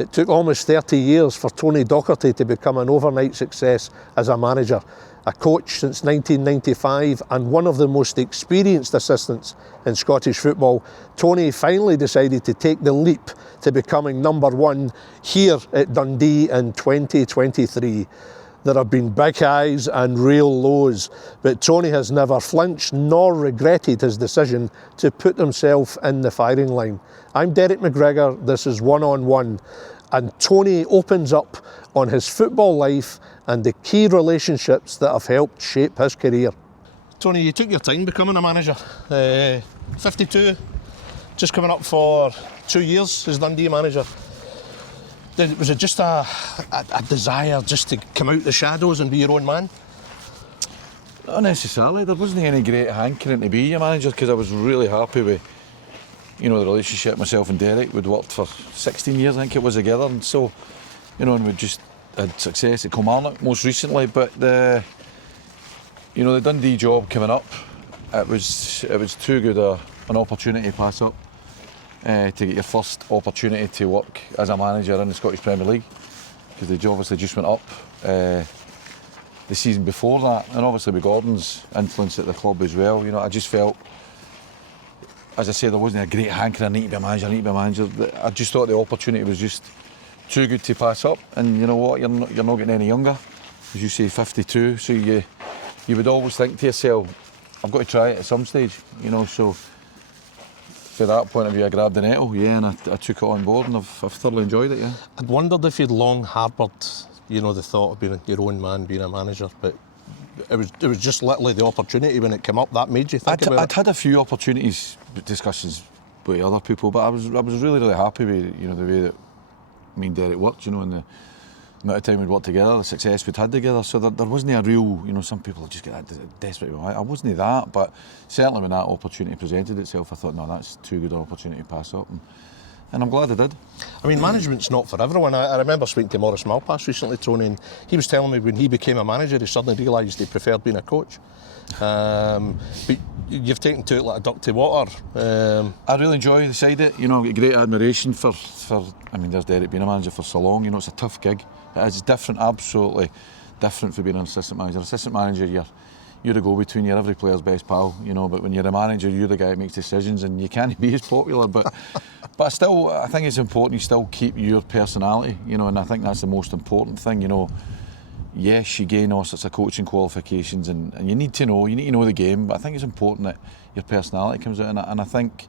It took almost 30 years for Tony Docherty to become an overnight success as a manager. A coach since 1995 and one of the most experienced assistants in Scottish football, Tony finally decided to take the leap to becoming number one here at Dundee in 2023. There have been big highs and real lows, but Tony has never flinched nor regretted his decision to put himself in the firing line. I'm Derek McGregor, this is One on One, and Tony opens up on his football life and the key relationships that have helped shape his career. Tony, you took your time becoming a manager. 52, just coming up for 2 years as Dundee manager. Was it just a desire just to come out the shadows and be your own man? Not necessarily. There wasn't any great hankering to be a manager because I was really happy with, the relationship myself and Derek. We'd worked for 16 years, I think it was, together, and so, and we just had success at Kilmarnock most recently. But the Dundee job coming up, it was too good an opportunity to pass up. To get your first opportunity to work as a manager in the Scottish Premier League, because the job obviously just went up the season before that, and obviously with Gordon's influence at the club as well, I just felt, as I say, there wasn't a great hankering, I need to be a manager. I just thought the opportunity was just too good to pass up, and you know what, you're not getting any younger, as you say, 52, so you would always think to yourself, I've got to try it at some stage, so. From that point of view, I grabbed the nettle, and I took it on board, and I've thoroughly enjoyed it, I'd wondered if you'd long harboured, the thought of being your own man, being a manager, but it was just literally the opportunity when it came up that made you think about it. I'd had a few opportunities, discussions with other people, but I was really, really happy with the way that me and Derek worked, and the amount of time we'd worked together, the success we'd had together, so there wasn't a real, some people just get desperate. I wasn't that, but certainly when that opportunity presented itself, I thought, no, that's too good an opportunity to pass up, and I'm glad I did. I mean, management's not for everyone. I remember speaking to Maurice Malpass recently, Tony, and he was telling me when he became a manager, he suddenly realised he preferred being a coach. But you've taken to it like a duck to water. I really enjoy the side of it. I've got great admiration for. I mean, there's Derek being a manager for so long. It's a tough gig. It's different, absolutely different for being an assistant manager. Assistant manager, you're the go-between. You're every player's best pal. But when you're a manager, you're the guy that makes decisions, and you can't be as popular. But still, I think it's important you still keep your personality. And I think that's the most important thing. Yes, you gain all sorts of coaching qualifications, and you need to know the game, but I think it's important that your personality comes out, and I think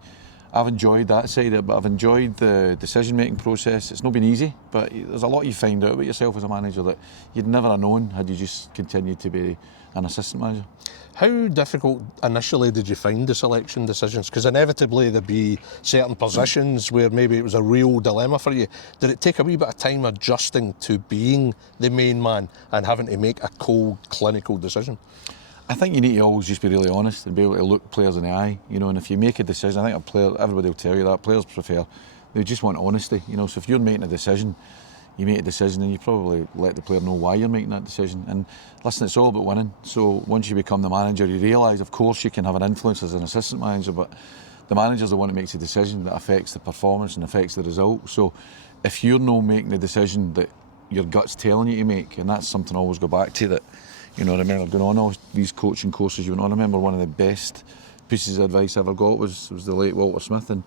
I've enjoyed that side of it, but I've enjoyed the decision-making process. It's not been easy, but there's a lot you find out about yourself as a manager that you'd never have known had you just continued to be an assistant manager. How difficult initially did you find the selection decisions? Because inevitably there'd be certain positions where maybe it was a real dilemma for you. Did it take a wee bit of time adjusting to being the main man and having to make a cold, clinical decision? I think you need to always just be really honest and be able to look players in the eye, and if you make a decision, I think everybody will tell you that, players they just want honesty, so if you're making a decision, you make a decision and you probably let the player know why you're making that decision. And listen, it's all about winning, so once you become the manager, you realise, of course, you can have an influence as an assistant manager, but the manager's the one that makes a decision that affects the performance and affects the result. So if you're not making the decision that your gut's telling you to make, and that's something I always go back to, that I remember going on all these coaching courses you went on. I remember one of the best pieces of advice I ever got was the late Walter Smith, and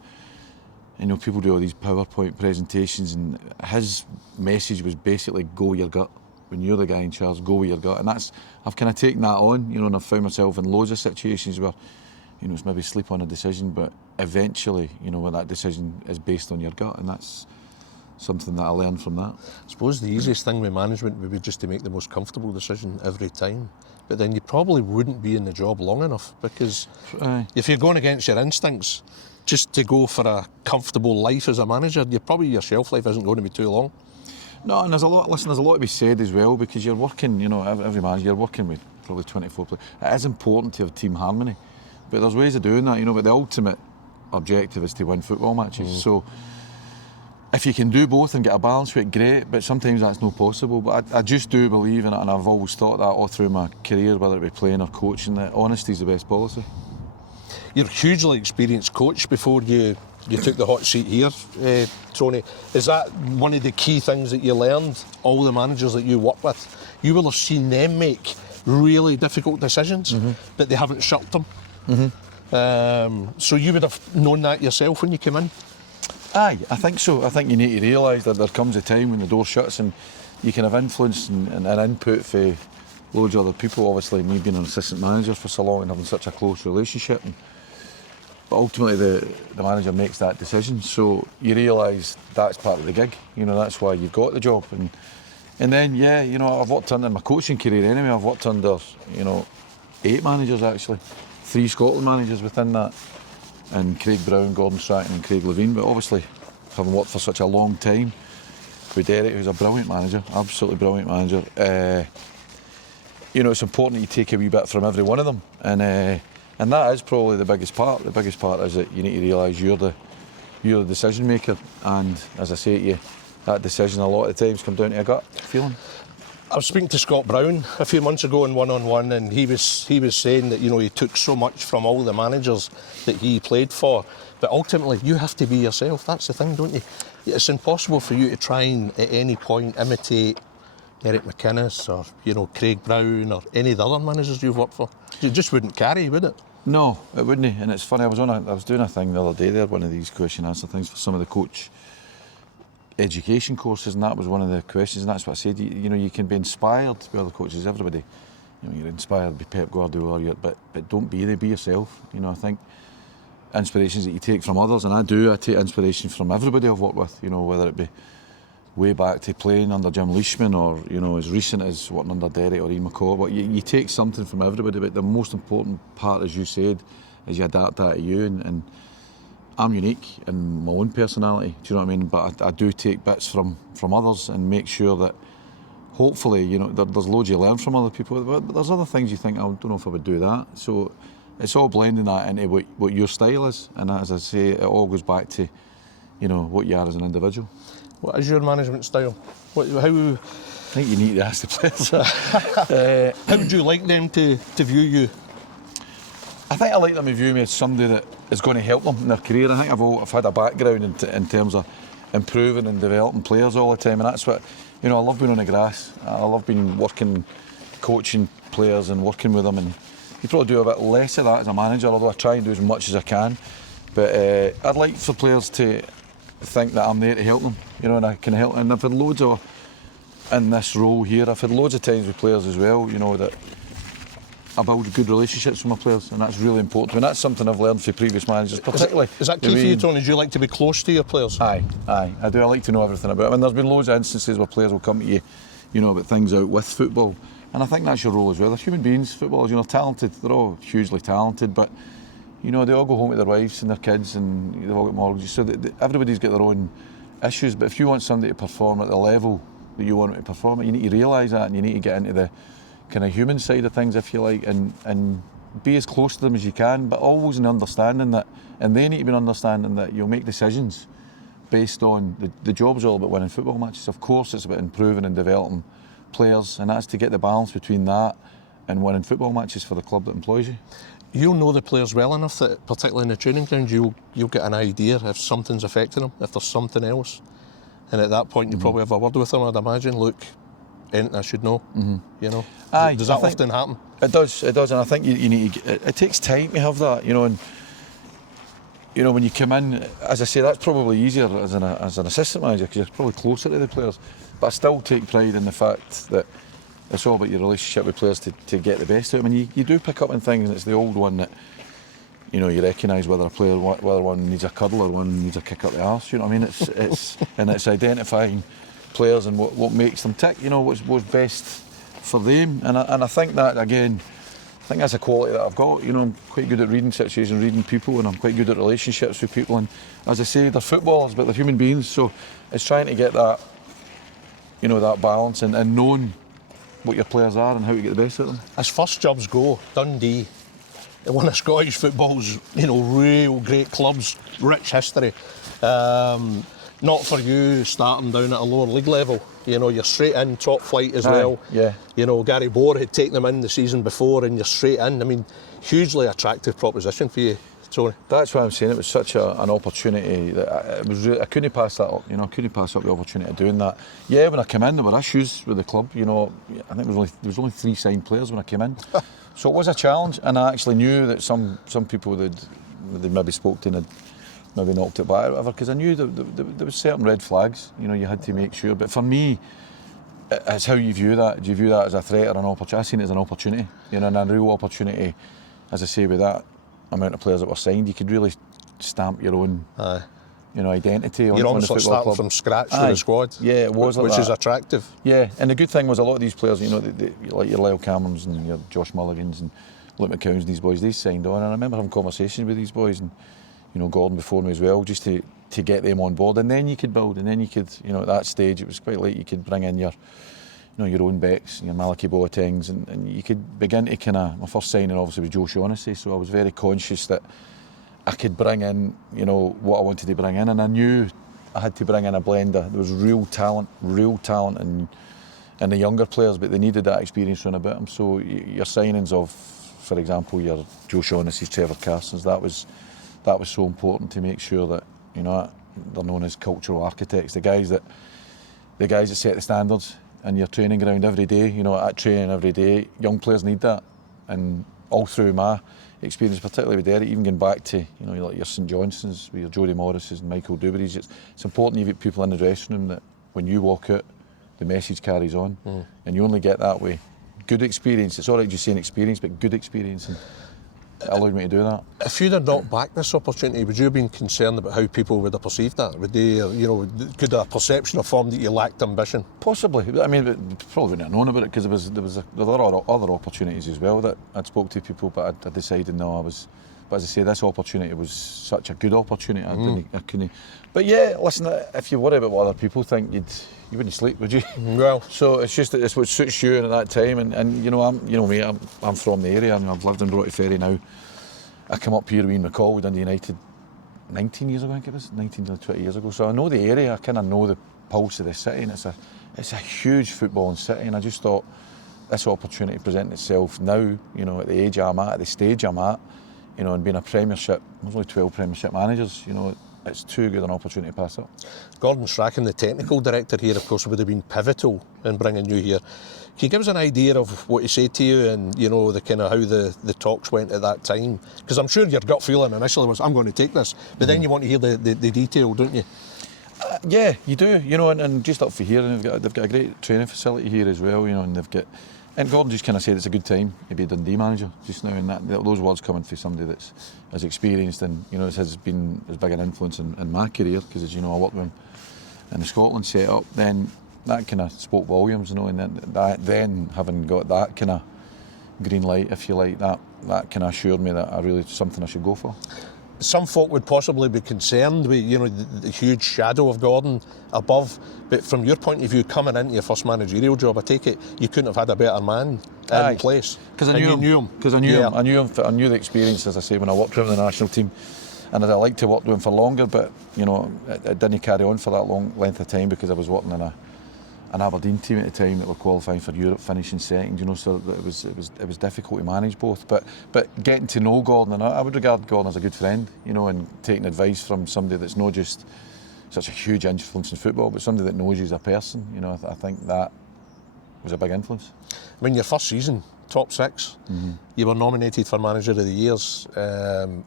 people do all these PowerPoint presentations, and his message was basically go your gut. When you're the guy in charge, go with your gut, and I've kind of taken that on, and I've found myself in loads of situations where it's maybe sleep on a decision, but eventually, when that decision is based on your gut, and that's something that I learned from that. I suppose the easiest thing with management would be just to make the most comfortable decision every time, but then you probably wouldn't be in the job long enough, because if you're going against your instincts just to go for a comfortable life as a manager, your shelf life isn't going to be too long. No, and there's a lot to be said as well, because you're working, every manager, you're working with probably 24 players. It is important to have team harmony, but there's ways of doing that, but the ultimate objective is to win football matches. So if you can do both and get a balance with it, great, but sometimes that's not possible. But I just do believe in it, and I've always thought that all through my career, whether it be playing or coaching, that honesty is the best policy. you're a hugely experienced coach before you took the hot seat here, Tony. Is that one of the key things that you learned, all the managers that you work with? You will have seen them make really difficult decisions, but they haven't shirked them. So you would have known that yourself when you came in? Aye, I think so. I think you need to realise that there comes a time when the door shuts and you can have influence and input for loads of other people. Obviously, me being an assistant manager for so long and having such a close relationship. But ultimately, the manager makes that decision. So you realise that's part of the gig. You know, that's why you've got the job. And then, yeah, you know, I've worked under my coaching career anyway. I've worked under, 8 managers actually, 3 Scotland managers within that. And Craig Brown, Gordon Strachan and Craig Levine, but obviously having worked for such a long time with Derek, who's a brilliant manager, absolutely brilliant manager, it's important that you take a wee bit from every one of them, and that is probably the biggest part. The biggest part is that you need to realise you're the decision maker, and as I say to you, that decision a lot of the times comes down to a gut feeling. I was speaking to Scott Brown a few months ago in one-on-one, and he was saying that he took so much from all the managers that he played for, but ultimately you have to be yourself. That's the thing, don't you? It's impossible for you to try and at any point imitate Derek McInnes or Craig Brown or any of the other managers you've worked for. You just wouldn't carry, would it? No, it wouldn't. And it's funny. I was doing a thing the other day there, one of these question answer things for some of the coach education courses, and that was one of the questions, and that's what I said. You can be inspired by other coaches. Everybody, you're inspired by Pep Guardiola, but don't be yourself. I think inspirations that you take from others, and I take inspiration from everybody I've worked with. Whether it be way back to playing under Jim Leishman, or as recent as working under Derek or Ian McCowan. But you take something from everybody. But the most important part, as you said, is you adapt that to you, and I'm unique in my own personality, do you know what I mean? But I do take bits from others and make sure that hopefully, there's loads you learn from other people, but there's other things you think, I don't know if I would do that. So it's all blending that into what your style is, and as I say, it all goes back to, what you are as an individual. What is your management style? How? I think you need to ask the players. How would you like them to view you? I think I like them to view me as somebody that is going to help them in their career. I think I've had a background in terms of improving and developing players all the time, and that's what, I love being on the grass. I love being working, coaching players and working with them, and you probably do a bit less of that as a manager, although I try and do as much as I can. But I'd like for players to think that I'm there to help them, and I can help. And I've had loads of, in this role here, I've had loads of times with players as well, that I build good relationships with my players, and that's really important. And that's something I've learned from previous managers, particularly. Is that key for you, Tony? Do you like to be close to your players? Aye, I do. I like to know everything about them. And there's been loads of instances where players will come to you, about things out with football. And I think that's your role as well. They're human beings, footballers, talented. They're all hugely talented, but, they all go home to their wives and their kids, and they've all got mortgages. So everybody's got their own issues. But if you want somebody to perform at the level that you want them to perform at, you need to realise that, and you need to get into the kind of human side of things, if you like, and be as close to them as you can, but always in understanding that, and they need to be understanding that you'll make decisions based on the job's all about winning football matches. Of course, it's about improving and developing players, and that's to get the balance between that and winning football matches for the club that employs you. You'll know the players well enough that, particularly in the training ground, you'll get an idea if something's affecting them, if there's something else, and at that point you probably have a word with them. I'd imagine, look, anything I should know. Aye, does that often happen? It does, and I think you need to, it takes time to have that, and when you come in, as I say, that's probably easier as an assistant manager, because you're probably closer to the players, but I still take pride in the fact that it's all about your relationship with players to get the best out of them. And you do pick up on things, and it's the old one that, you recognise whether one needs a cuddle or one needs a kick up the arse, you know what I mean? It's and it's identifying players and what makes them tick, what's best for them. And I think that, again, I think that's a quality that I've got. I'm quite good at reading situations, reading people, and I'm quite good at relationships with people. And as I say, they're footballers, but they're human beings, so it's trying to get that, that balance and knowing what your players are and how to get the best out of them. As first jobs go, Dundee, one of Scottish football's, real great clubs, rich history. Not for you starting down at a lower league level. You're straight in, top flight as well. Yeah. Gary Bohr had taken them in the season before, and you're straight in. I mean, hugely attractive proposition for you Tony? That's why I'm saying it was such an opportunity that it was. I couldn't pass that up. I couldn't pass up the opportunity of doing that. Yeah, when I came in, there were issues with the club. I think there was only 3 signed players when I came in, so it was a challenge. And I actually knew that some people that they maybe spoke to and had maybe knocked it back or whatever, because I knew that there was certain red flags. You had to make sure. But for me, it's how you view that. Do you view that as a threat or an opportunity? I seen it as an opportunity, and a real opportunity. As I say, with that amount of players that were signed, you could really stamp your own, identity on the football club. You're almost starting from scratch with the squad. Yeah, it was like which that. is attractive. Yeah, and the good thing was a lot of these players, like your Lyall Camerons and your Josh Mulligans and Luke McCowans and these boys, they signed on. And I remember having conversations with these boys and Gordon before me as well, just to get them on board. And then you could build, and then you could, at that stage it was quite late. You could bring in your own Becks, your Malachi Boatengs, and you could begin to my first signing obviously was Joe Shaughnessy, so I was very conscious that I could bring in, what I wanted to bring in, and I knew I had to bring in a blender. There was real talent in the younger players, but they needed that experience around about them. So your signings of, for example, your Joe Shaughnessy's, Trevor Carson's, that was so important to make sure that, they're known as cultural architects, the guys that set the standards. And your training ground every day, at training every day, young players need that. And all through my experience, particularly with Derek, even going back to, like your St Johnsons, with your Jody Morrises and Michael Duberrys, it's important you've got people in the dressing room that when you walk out, the message carries on. And you only get that way. Good experience, it's all right just saying experience, but good experience. And it allowed me to do that. If you'd have not backed this opportunity, would you have been concerned about how people would have perceived that? Would they, could a perception have formed that you lacked ambition? Possibly. I mean, they probably wouldn't have known about it because there were other opportunities as well that I'd spoke to people, but I decided no, But as I say, this opportunity was such a good opportunity. I couldn't. But yeah, listen, if you worry about what other people think, you wouldn't sleep, would you? Well, so it's just that it's what suits you at that time. And I'm from the area. I've lived in Broughty now. I came up here with McCowan with Dundee United 19 years ago, I think it was 19 to 20 years ago. So I know the area. I kind of know the pulse of the city, and it's a huge footballing city. And I just thought this opportunity presenting itself now. At the age I'm at the stage I'm at. And being a Premiership, there's only 12 Premiership managers, it's too good an opportunity to pass up. Gordon Strachan, the technical director here, of course, would have been pivotal in bringing you here. Can you give us an idea of what he said to you and, the kind of how the talks went at that time? Because I'm sure your gut feeling initially was, I'm going to take this, but then you want to hear the detail, don't you? Yeah, you do, and just up for here, and they've got a great training facility here as well, and they've got... And Gordon just kind of said it's a good time to be a Dundee manager just now, and those words coming from somebody that's as experienced and has been as big an influence in my career, because as you know I worked with him in the Scotland set up, then that kind of spoke volumes, and then having got that kind of green light, if you like, that kind of assured me that something I should go for. Some folk would possibly be concerned with the huge shadow of Gordon above, but from your point of view, coming into your first managerial job, I take it you couldn't have had a better man in place. Because I knew him. Because I knew him. I knew the experience, as I say, when I worked with him in the national team, and I'd like to work with him for longer, but it didn't carry on for that long length of time because I was working in an Aberdeen team at the time that were qualifying for Europe, finishing second. So it was difficult to manage both. But getting to know Gordon, and I would regard Gordon as a good friend, and taking advice from somebody that's not just such a huge influence in football, but somebody that knows you as a person. I think that was a big influence. I mean, your first season, top 6, you were nominated for Manager of the Years,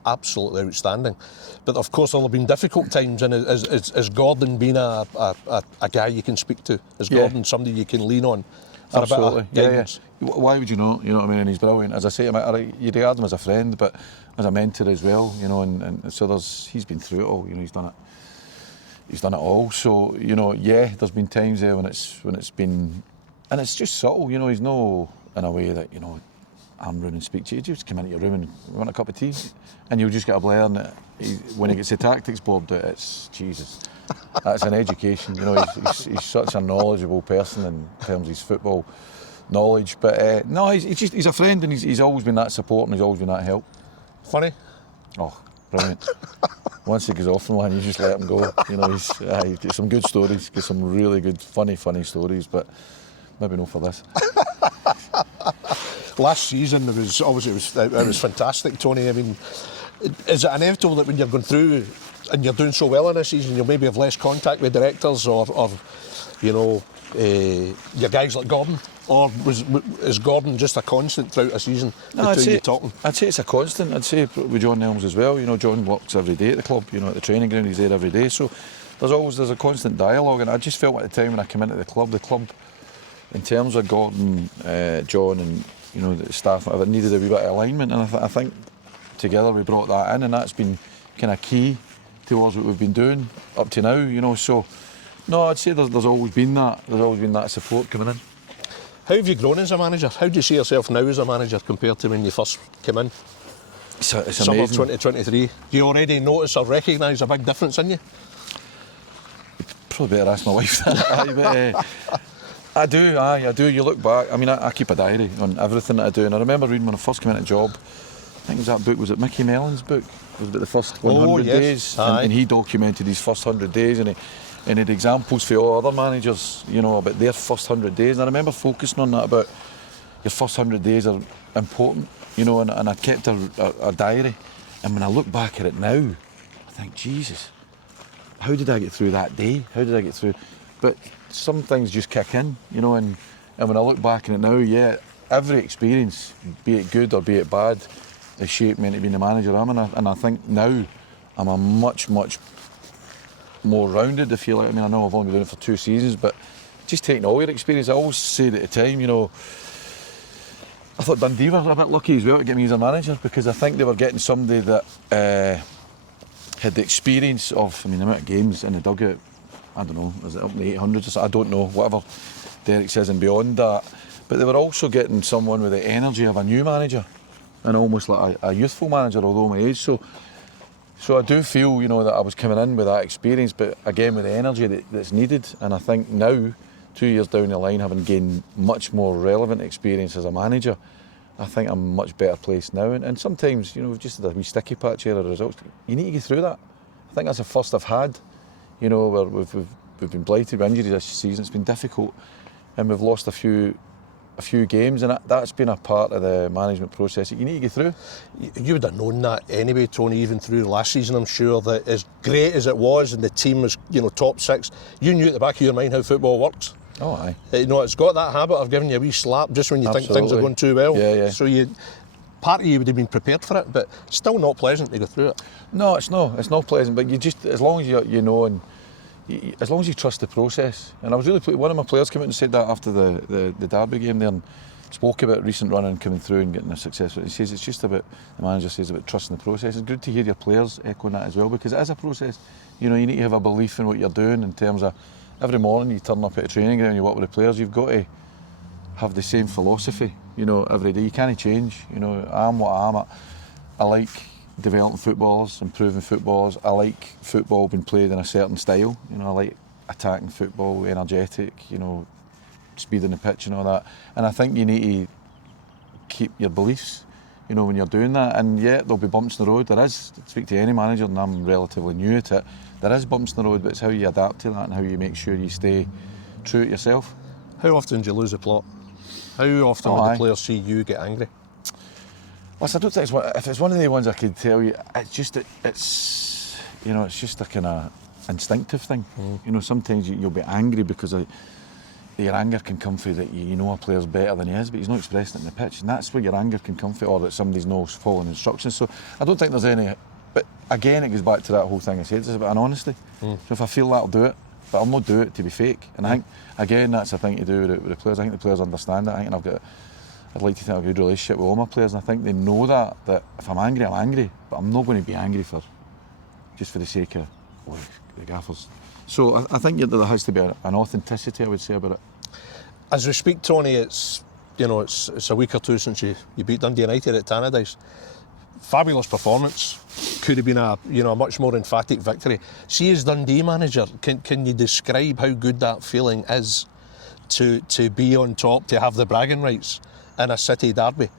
absolutely outstanding. But of course there'll have been difficult times, and is Gordon being a guy you can speak to? Is Gordon somebody you can lean on for absolutely. A bit of guidance? Yeah. Why would you not? You know what I mean? And he's brilliant. As I say, you regard him as a friend, but as a mentor as well. And so he's been through it all. He's done it. He's done it all. So there's been times there when it's been, and it's just subtle. He's no in a way that I'm running and speak to you. You just come into your room and want a cup of tea, and you'll just get a blair. And when he gets the tactics board out, it's Jesus. That's an education. He's such a knowledgeable person in terms of his football knowledge. But no, he's a friend, and he's always been that support, and he's always been that help. Funny? Oh, brilliant. Once he goes off from one, you just let him go. He's got some good stories, got some really good, funny stories, but maybe not for this. Last season, it was fantastic, Tony. I mean, Is it inevitable that when you're going through and you're doing so well in this season, you'll maybe have less contact with directors or you know, your guys like Gordon? Or is Gordon just a constant throughout a season? No, I'd say it's a constant. I'd say with John Nelms as well. You know, John works every day at the club. You know, at the training ground, he's there every day. So there's a constant dialogue. And I just felt at the time when I came into the club, in terms of Gordon, John, and you know the staff, it needed a wee bit of alignment. And I think together we brought that in, and that's been kind of key towards what we've been doing up to now. You know, so no, I'd say there's always been that. There's always been that support coming in. How have you grown as a manager? How do you see yourself now as a manager compared to when you first came in? It's Summer amazing. 2023. Do you already notice or recognise a big difference in you? Probably better ask my wife that. I do. You look back. I mean, I keep a diary on everything that I do. And I remember reading when I first came into the job, I think it was that book, was it Mickey Mellon's book? It was about the first 100 days. And he documented his first 100 days, and he had examples for all other managers, you know, about their first 100 days. And I remember focusing on that, about your first 100 days are important, you know, and I kept a diary. And when I look back at it now, I think, Jesus, how did I get through that day? How did I get through? But some things just kick in, you know, and when I look back on it now, yeah, every experience, be it good or be it bad, has shaped me into being the manager I'm in. And I think now I'm a much more rounded, if you like. I mean, I know I've only been doing it for 2 seasons, but just taking all your experience, I always said at the time, you know, I thought Dundee were a bit lucky as well to get me as a manager, because I think they were getting somebody that had the experience of, I mean, the amount of games in the dugout, I don't know, is it up in the 800s or something? I don't know, whatever Derek says and beyond that. But they were also getting someone with the energy of a new manager and almost like a youthful manager, although my age. So I do feel, you know, that I was coming in with that experience, but again with the energy that's needed. And I think now, 2 years down the line, having gained much more relevant experience as a manager, I think I'm much better placed now. And sometimes, you know, we've just had a wee sticky patch here of the results. You need to get through that. I think that's the first I've had, you know, where we've been blighted with injuries this season. It's been difficult, and we've lost a few games, and that's been a part of the management process that you need to get through. You would have known that anyway, Tony, even through last season. I'm sure that as great as it was and the team was, you know, top 6, you knew at the back of your mind how football works. Oh, aye. You know, it's got that habit of giving you a wee slap just when you think things are going too well. Yeah. So part of you would have been prepared for it, but still not pleasant to go through it. No, it's not pleasant, but you just, as long as you know, and as long as you trust the process. And I was really pleased. One of my players came out and said that after the Derby game there, and spoke about recent running coming through and getting a success. He says it's just about, the manager says, about trusting the process. It's good to hear your players echoing that as well, because it is a process. You know, you need to have a belief in what you're doing, in terms of every morning you turn up at a training ground and you work with the players, you've got to have the same philosophy, you know, every day. You can't change. You know, I'm what I am. I like developing footballers, improving footballers. I like football being played in a certain style. You know, I like attacking football, energetic, you know, speed in the pitch and all that. And I think you need to keep your beliefs, you know, when you're doing that. And yeah, there'll be bumps in the road. There is. Speak to any manager, and I'm relatively new at it. There is bumps in the road, but it's how you adapt to that and how you make sure you stay true to yourself. How often do you lose the plot? How often would the players see you get angry? Well, I don't think if it's one of the ones I could tell you, it's just you know, it's just a kind of instinctive thing. You know, sometimes you'll be angry because your anger can come from that you know a player's better than he is, but he's not expressing it in the pitch, and that's where your anger can come from, or that somebody's not following instructions. So I don't think there's any. But again, it goes back to that whole thing I said. It's about an honesty. So if I feel that, I'll do it, but I'll not do it to be fake. And I think again, that's the thing to do with the players. I think the players understand it. I think I'd like to think I've got a good relationship with all my players, and I think they know that if I'm angry, but I'm not going to be angry just for the sake of the gaffers. So I think there has to be an authenticity, I would say, about it. As we speak, Tony, it's a week or two since you beat Dundee United at Tannadice. Fabulous performance. Could have been a much more emphatic victory. See, as Dundee manager, can you describe how good that feeling is to be on top, to have the bragging rights in a city derby?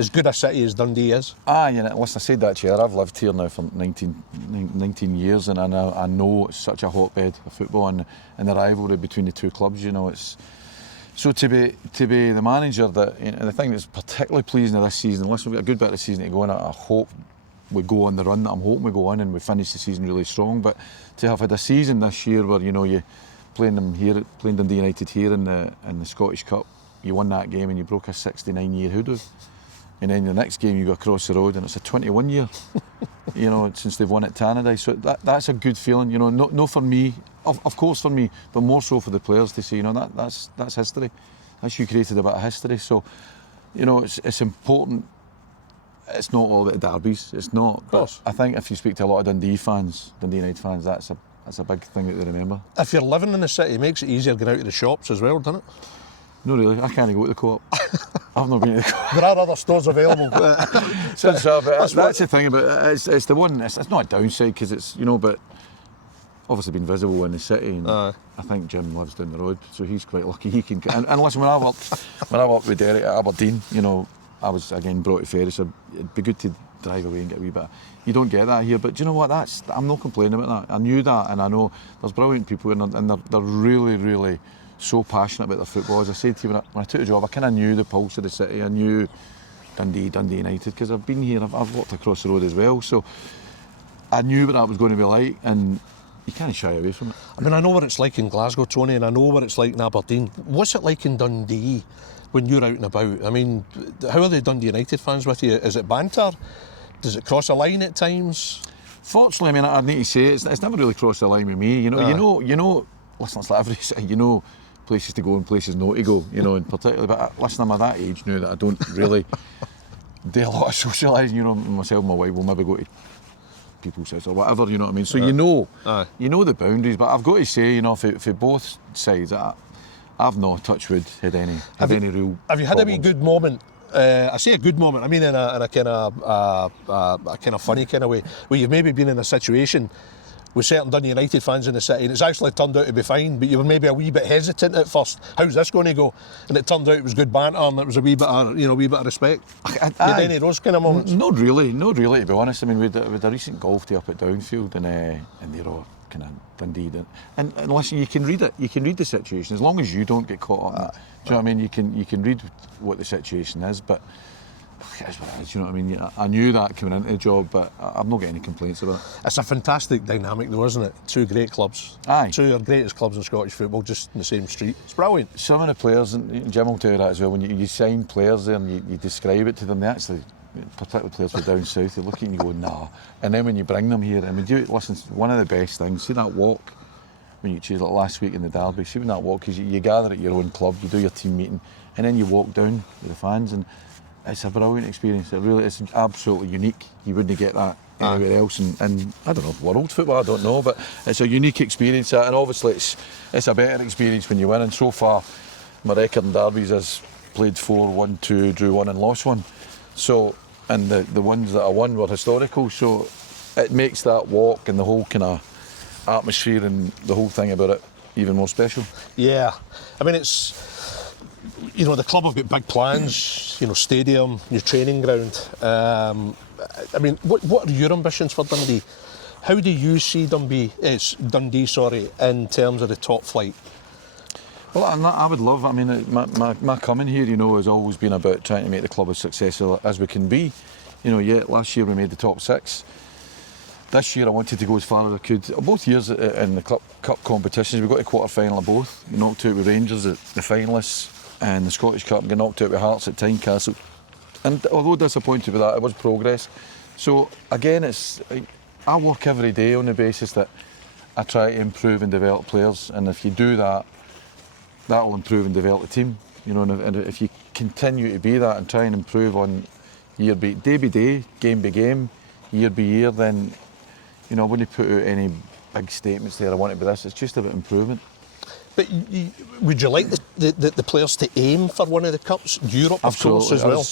As good a city as Dundee is. You know, listen, I said that to you. I've lived here now for 19 years, and I know it's such a hotbed of football, and the rivalry between the two clubs. You know, it's so to be the manager that. You know, the thing that's particularly pleasing of this season. Listen, we've got a good bit of the season to go, and I hope we go on the run that I'm hoping we go on, and we finish the season really strong. But to have had a season this year where, you know, you playing Dundee United here in the Scottish Cup, you won that game and you broke a 69-year hoodoo. And then the next game you go across the road and it's a 21-year, you know, since they've won at Tannadice. So that's a good feeling, you know. No for me, of course for me, but more so for the players to say, you know, that's history. That's you created a bit of history. So, you know, it's important. It's not all about derbies. It's not. Of course. I think if you speak to a lot of Dundee United fans, that's a big thing that they remember. If you're living in the city, it makes it easier going out to the shops as well, doesn't it? No, really. I can't go to the Co-op. I've not been to the Co-op. There are other stores available. That's the thing about it. It's the one. It's not a downside because it's, you know, but obviously been visible in the city. And I think Jim lives down the road, so he's quite lucky. He can. And listen, when I worked with Derek at Aberdeen, you know, I was again brought to Ferry, so it'd be good to drive away and get a wee bit. You don't get that here, but do you know what? I'm not complaining about that. I knew that, and I know there's brilliant people here, and they're really, really so passionate about their football. As I said to you, when I took the job, I kind of knew the pulse of the city. I knew Dundee United, because I've been here, I've walked across the road as well, so I knew what that was going to be like, and you can't shy away from it. I mean, I know what it's like in Glasgow, Tony, and I know what it's like in Aberdeen. What's it like in Dundee when you're out and about? I mean, how are the Dundee United fans with you? Is it banter? Does it cross a line at times? Fortunately, I mean, I need to say it's never really crossed the line with me. You know. Listen, it's like every city. You know, places to go and places not to go. You know, in particular. But listen, I'm at that age now that I don't really do a lot of socialising. You know, myself and my wife will maybe go to people's house or whatever. You know what I mean? So you know the boundaries. But I've got to say, you know, for both sides, I've not, touch wood, had any real. Have you had a wee good moment? I say a good moment. I mean, in a kind of funny kind of way, where you've maybe been in a situation with certain Dundee United fans in the city, and it's actually turned out to be fine, but you were maybe a wee bit hesitant at first. How's this going to go? And it turned out it was good banter, and it was a wee bit of respect. You had any of those kind of moments? Not really, to be honest. I mean, we had a recent golf day up at Downfield, and they're all kind of Dundee. And listen, you can read it. You can read the situation as long as you don't get caught up in it. Do you know what I mean? You can read what the situation is, but it is what it is. You know what I mean? I knew that coming into the job, but I've not got any complaints about it. It's a fantastic dynamic, though, isn't it? Two great clubs. Aye. Two of the greatest clubs in Scottish football, just in the same street. It's brilliant. Some of the players, and Jim will tell you that as well, when you sign players there and you describe it to them, they actually, particularly players from down south, they look at you and you go, nah. And then when you bring them here, I mean, listen, one of the best things, see that walk when you choose, like last week in the derby, see when that walk, because you gather at your own club, you do your team meeting, and then you walk down with the fans, and it's a brilliant experience. It's absolutely unique. You wouldn't get that anywhere else, and I don't know, world football, I don't know, but it's a unique experience, and obviously it's a better experience when you win. And so far, my record in derbies is played 4, won 2, drew 1 and lost 1. So, and the ones that I won were historical, so it makes that walk and the whole kind of atmosphere and the whole thing about it even more special. Yeah, I mean, it's, you know, the club have got big plans, you know, stadium, new training ground. I mean, what are your ambitions for Dundee? How do you see Dundee, in terms of the top flight? Well, I would love, I mean, my coming here, you know, has always been about trying to make the club as successful as we can be. You know, last year we made the top 6. This year I wanted to go as far as I could. Both years in the cup competitions, we got to quarter-final of both. We knocked out with Rangers at the finalists, and the Scottish Cup, and got knocked out with Hearts at Tynecastle. And although disappointed with that, it was progress. So again, I work every day on the basis that I try to improve and develop players, and if you do that, that will improve and develop the team. You know, and if you continue to be that and try and improve on day by day, game by game, year by year, then, you know, I wouldn't put out any big statements there, I want it to be this. It's just about improvement. But would you like the players to aim for one of the cups? Europe, of course, as well.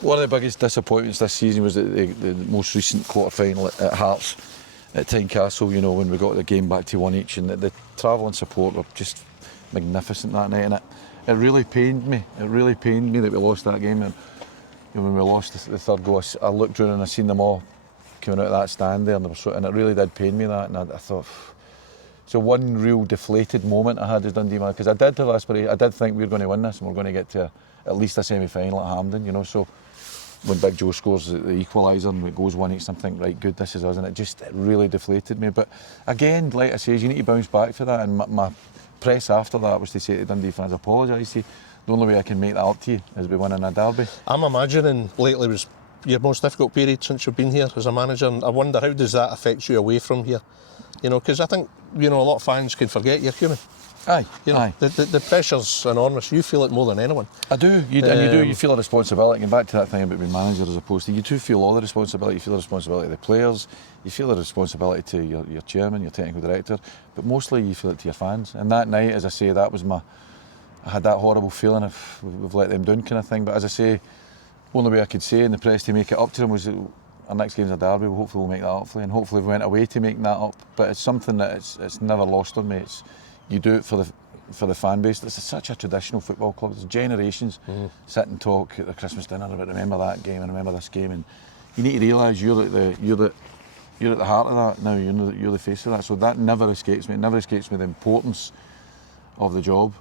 One of the biggest disappointments this season was the most recent quarter-final at Hearts at Tynecastle, you know, when we got the game back to 1 each, and the travel and support were just magnificent that night, and it really pained me. It really pained me that we lost that game. And when we lost the third goal, I looked around and I seen them all coming out of that stand there, and it really did pain me that. And I thought, so one real deflated moment I had as Dundee man, because I did have aspiration. I did think we were going to win this and we're going to get to at least a semi-final at Hampden, you know. So when Big Joe scores the equaliser and it goes 1-8, I think, right, good, this is us, and it really deflated me. But again, like I say, you need to bounce back for that, and my press after that was to say to Dundee fans, apologise to you. The only way I can make that up to you is by winning a derby. I'm imagining lately was your most difficult period since you've been here as a manager, and I wonder how does that affect you away from here? You know, because I think, you know, a lot of fans can forget you're human. Aye, you know, aye. The pressure's enormous. You feel it more than anyone. I do, you feel a responsibility. Going back to that thing about being manager as opposed to, you do feel all the responsibility. You feel the responsibility of the players, you feel the responsibility to your chairman, your technical director, but mostly you feel it to your fans. And that night, as I say, I had that horrible feeling of we've let them down kind of thing. But as I say, only way I could say in the press to make it up to them was our next game's a derby. Hopefully we'll make that up for you, and hopefully we went away to making that up. But it's something that it's never lost on me. You do it for the fan base. It's such a traditional football club. There's generations sit and talk at the Christmas dinner about remember that game and remember this game, and you need to realise you're at the heart of that now. You're the face of that. So that never escapes me. It never escapes me the importance of the job.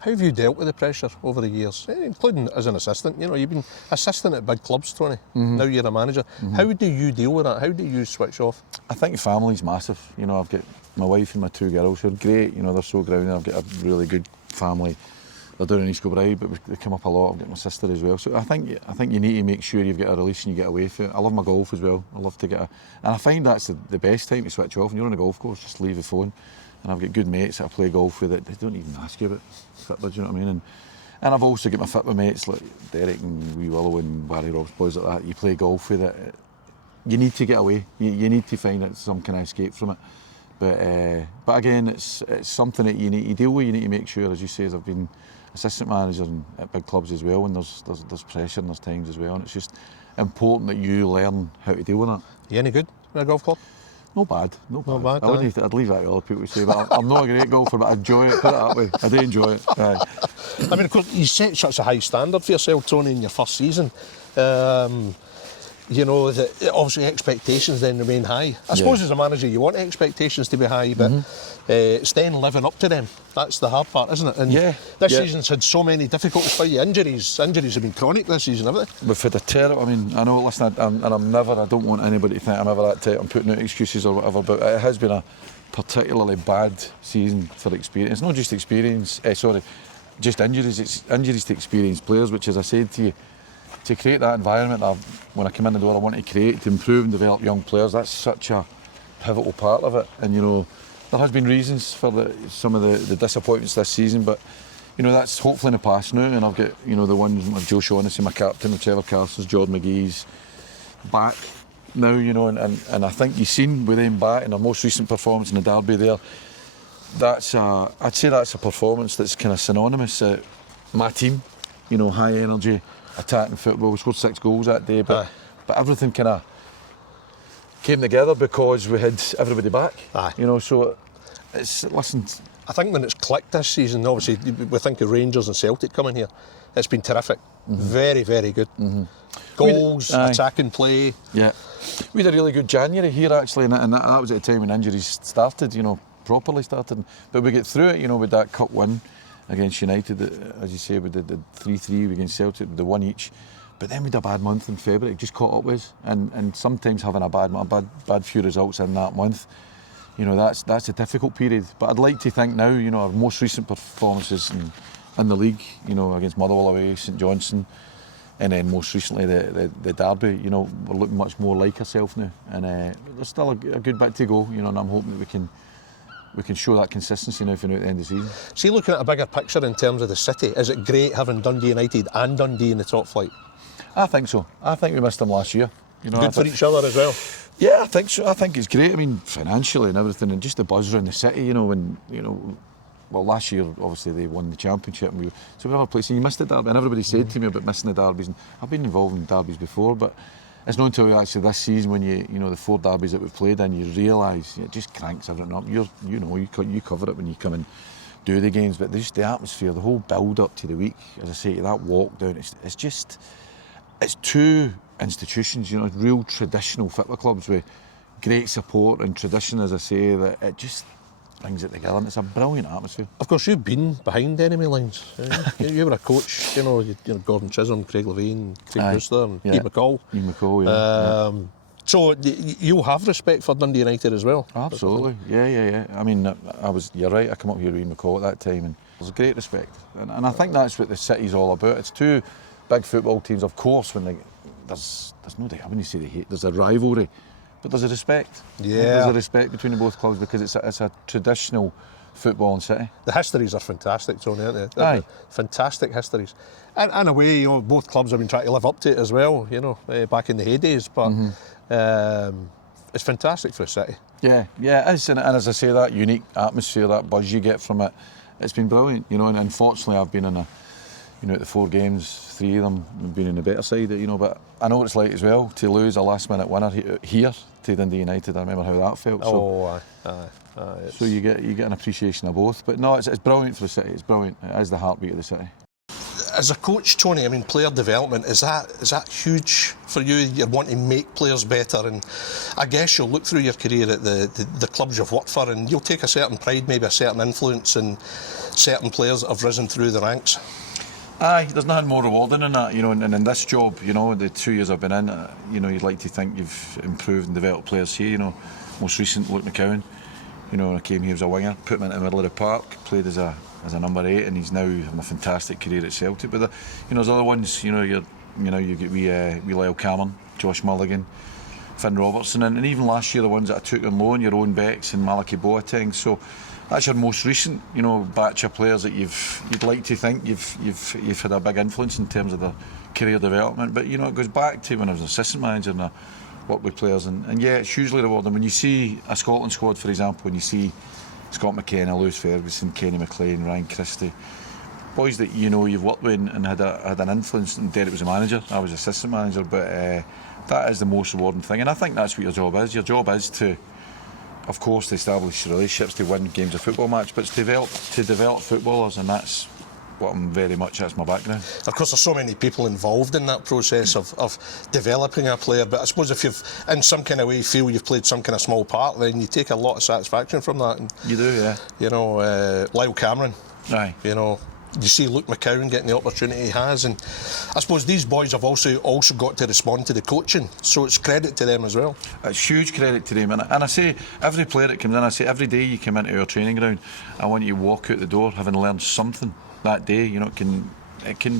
How have you dealt with the pressure over the years, including as an assistant? You know, you've been assistant at big clubs, Tony. Now you're a manager. How do you deal with that? How do you switch off? I think family's massive. You know, I've got my wife and my 2 girls who are great. You know, they're so grounded. I've got a really good family. They're down in East Kilbride, but they come up a lot. I've got my sister as well. So I think you need to make sure you've got a release and you get away from it. I love my golf as well. I love to and I find that's the best time to switch off. When you're on a golf course, just leave the phone. And I've got good mates that I play golf with that they don't even ask you about Fitbit, do you know what I mean? And I've also got my Fitbit mates like Derek and Wee Willow and Barry Robs, boys like that. You play golf with it. You need to get away. You need to find some kind of escape from it. But again, it's something that you need to deal with. You need to make sure, as you say, as I've been assistant manager at big clubs as well, and there's pressure and there's times as well, and it's just important that you learn how to deal with that. You any good in a golf club? Not bad. I'd leave that to other people to say, but I'm not a great golfer, but I enjoy it, put it that way. I do enjoy it. Aye. I mean, of course, you set such a high standard for yourself, Tony, in your first season. You know, obviously expectations then remain high. I suppose as a manager you want expectations to be high, but it's then living up to them. That's the hard part, isn't it? And this season's had so many difficulties for you. Injuries have been chronic this season, haven't they? We've had a terrible, I mean, I know, listen, I don't want anybody to think I'm ever that tight, I'm putting out excuses or whatever, but it has been a particularly bad season for experience. Not just experience, just injuries. It's injuries to experienced players, which, as I said to you, to create that environment when I come in the door I want to create to improve and develop young players, that's such a pivotal part of it. And you know, there has been reasons for some of the disappointments this season, but you know, that's hopefully in the past now, and I've got, you know, the ones with Joe Shaughnessy, my captain, with Trevor Carson's, Jordan McGee's back now, you know, and I think you've seen with them back in their most recent performance in the derby there, I'd say that's a performance that's kind of synonymous at my team, you know, high energy, attacking football. We scored 6 goals that day, but everything kind of came together because we had everybody back. You know, so listen. I think when it's clicked this season, obviously we think of Rangers and Celtic coming here. It's been terrific, very, very good. Goals, attacking play. Yeah, we had a really good January here actually, and that was at a time when injuries started. You know, properly started. But we get through it. You know, with that cup win against United, as you say, we did the 3-3 against Celtic, the 1 each. But then we had a bad month in February, it just caught up with us. And sometimes having a bad few results in that month, you know, that's a difficult period. But I'd like to think now, you know, our most recent performances in the league, you know, against Motherwell away, St Johnstone, and then most recently the derby, you know, we're looking much more like ourselves now. And there's still a good bit to go, you know, and I'm hoping that we can show that consistency now for now at the end of the season. See, looking at a bigger picture in terms of the city, is it great having Dundee United and Dundee in the top flight? I think so. I think we missed them last year. You know, good for each other as well. Yeah, I think so. I think it's great. I mean, financially and everything, and just the buzz around the city. You know, when well, last year obviously they won the championship, and so we have a place. And you missed the derby, and everybody said to me about missing the derbies. And I've been involved in derbies before, but it's not until actually this season when you know the 4 derbies that we've played in, you realise it just cranks everything up. You cover it when you come and do the games, but just the atmosphere, the whole build up to the week, as I say, that walk down, it's 2 institutions, you know, real traditional football clubs with great support and tradition, as I say, that brings it together, and it's a brilliant atmosphere. Of course, you've been behind enemy lines. You were a coach, you know Gordon Strachan, Craig Levein, Craig Brewster, and Ian McCowan. Ian McCowan, yeah. So you'll have respect for Dundee United as well? Absolutely, yeah. I mean, you're right, I come up here with Ian McCowan at that time, and there's great respect. And I think that's what the city's all about. It's two big football teams, of course, there's no doubt when you say they hate, there's a rivalry. But there's a respect. Yeah. There's a respect between the both clubs because it's a traditional footballing city. The histories are fantastic, Tony, aren't they? Aye. Fantastic histories. And in a way, both clubs have been trying to live up to it as well, back in the heydays. But it's fantastic for a city. Yeah, it is. And as I say, that unique atmosphere, that buzz you get from it, it's been brilliant, and unfortunately I've been in at the 4 games, 3 of them have been in the better side, but I know what it's like as well to lose a last minute winner here to Dundee United. I remember how that felt. So you get an appreciation of both. But no, it's brilliant for the city. It's brilliant. It is the heartbeat of the city. As a coach, Tony, I mean, player development, is that huge for you? You want to make players better, and I guess you'll look through your career at the clubs you've worked for, and you'll take a certain pride, maybe a certain influence in certain players that have risen through the ranks. Aye, there's nothing more rewarding than that, and in this job, the 2 years I've been in, you'd like to think you've improved and developed players here, most recent, Luke McCowan, when I came here as a winger, put him into the middle of the park, played as a number 8, and he's now having a fantastic career at Celtic. But there's other ones, you get Lyall Cameron, Josh Mulligan, Finn Robertson, and even last year the ones that I took on loan, your own Becks and Malachi Boateng. So that's your most recent, batch of players that you'd like to think you've had a big influence in terms of their career development. But it goes back to when I was an assistant manager and I worked with players, and yeah, it's hugely rewarding when you see a Scotland squad, for example, when you see Scott McKenna, Lewis Ferguson, Kenny McLean, Ryan Christie, boys that you've worked with and had an influence. And Derek was a manager, I was assistant manager, but that is the most rewarding thing, and I think that's what your job is. Your job is to, of course, to establish relationships, to win games of football match, but to develop footballers, and that's what that's my background. Of course, there's so many people involved in that process of developing a player, but I suppose if you've, in some kind of way, feel you've played some kind of small part, then you take a lot of satisfaction from that. And, you do, yeah. Lyall Cameron, aye. You see Luke McCowan getting the opportunity he has, and I suppose these boys have also got to respond to the coaching, so it's credit to them as well. It's huge credit to them, and I say every player that comes in, I say every day you come into our training ground, I want you to walk out the door having learned something that day. It can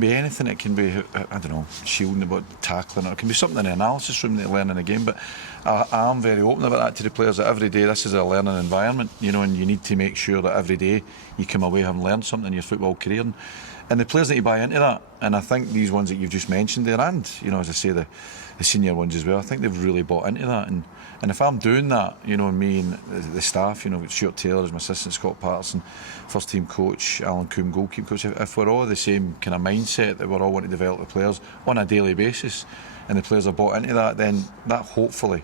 be anything. It can be, I don't know, shielding, about tackling, or it can be something in the analysis room that you learn in the game. But I am very open about that to the players, that every day this is a learning environment, and you need to make sure that every day you come away having learned something in your football career. And the players need to buy into that. And I think these ones that you've just mentioned there, and as I say, the senior ones as well, I think they've really bought into that. And if I'm doing that, me and the staff, Stuart Taylor as my assistant, Scott Patterson, first team coach, Alan Coombe, goalkeeper coach, if we're all the same kind of mindset, that we're all wanting to develop the players on a daily basis, and the players are bought into that, then that hopefully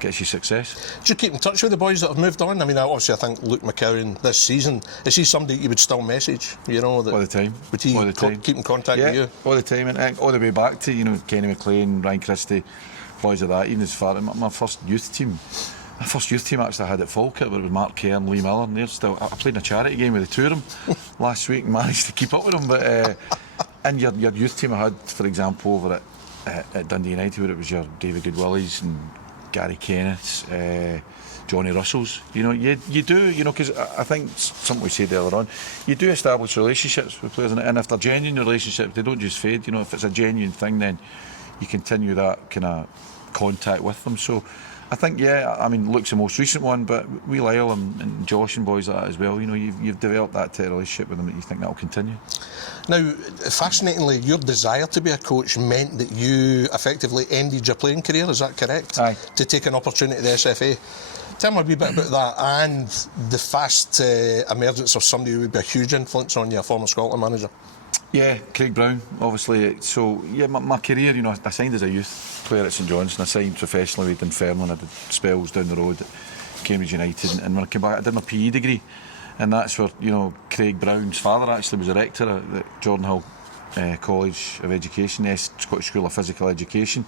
gets you success. Do you keep in touch with the boys that have moved on? I mean, obviously I think Luke McCowan this season, is he somebody you would still message? That all the time. Would he keep in contact with you? All the time, and all the way back to Kenny McLean, Ryan Christie, boys of that, even as far as my first youth team. My first youth team actually I had at Falkirk, but it was Mark Kerr and Lee Miller, and they're still. I played in a charity game with the two of them last week and managed to keep up with them. But and your youth team I had, for example, over at Dundee United, where it was your David Goodwillies and Gary Kenneths, Johnny Russells. You do, because I think something we said earlier on, you do establish relationships with players, and if they're genuine relationships, they don't just fade. If it's a genuine thing, then you continue that kind of contact with them. So I think, Luke's the most recent one, but we Lyall and Josh and boys like that as well. You've developed that relationship with them that you think that will continue. Now, fascinatingly, your desire to be a coach meant that you effectively ended your playing career. Is that correct? Aye. To take an opportunity at the SFA. Tell me a wee bit about that and the fast emergence of somebody who would be a huge influence on you, a former Scotland manager. Yeah, Craig Brown, obviously. So, my career, I signed as a youth player at St John's, and I signed professionally with Dunfermline. I did spells down the road at Cambridge United, and when I came back, I did my PE degree, and that's where, Craig Brown's father actually was a rector at Jordan Hill College of Education, the Scottish School of Physical Education.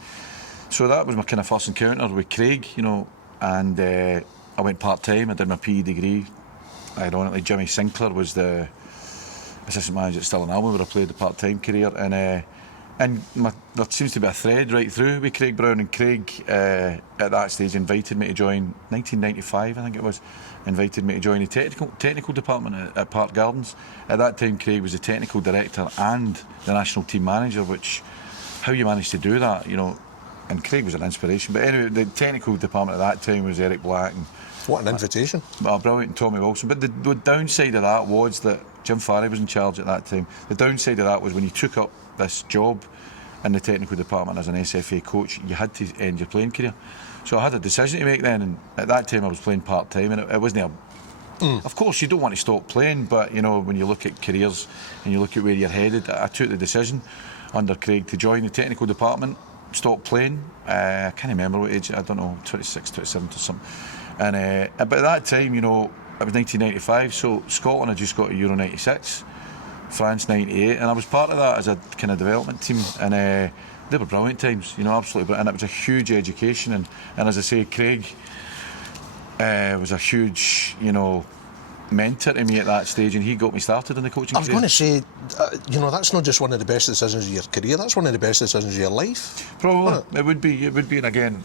So that was my kind of first encounter with Craig, and I went part-time. I did my PE degree. Ironically, Jimmy Sinclair was the assistant manager at Stirling Albion, where I played the part-time career, and there seems to be a thread right through with Craig Brown. And Craig at that stage invited me to join, 1995 I think it was, invited me to join the technical department at Park Gardens. At that time Craig was the technical director and the national team manager, which, how you managed to do that, you know, and Craig was an inspiration. But anyway, the technical department at that time was Eric Black and what an invitation. Brilliant, and Tommy Wilson. But the downside of that was that Jim Farry was in charge at that time. The downside of that was when you took up this job in the technical department as an SFA coach, you had to end your playing career. So I had a decision to make then, and at that time I was playing part-time, and it wasn't Of course, you don't want to stop playing, but you know, when you look at careers and you look at where you're headed, I took the decision under Craig to join the technical department, stop playing. I can't remember what age, I don't know, 26, 27 or something. And but at that time, you know, it was 1995, so Scotland had just got to Euro 96, France 98, and I was part of that as a kind of development team, and they were brilliant times, you know, absolutely brilliant, and it was a huge education, and as I say, Craig was a huge, you know, mentor to me at that stage, and he got me started in the coaching career. I was going to say, you know, that's not just one of the best decisions of your career, that's one of the best decisions of your life. Probably, it would be, and again,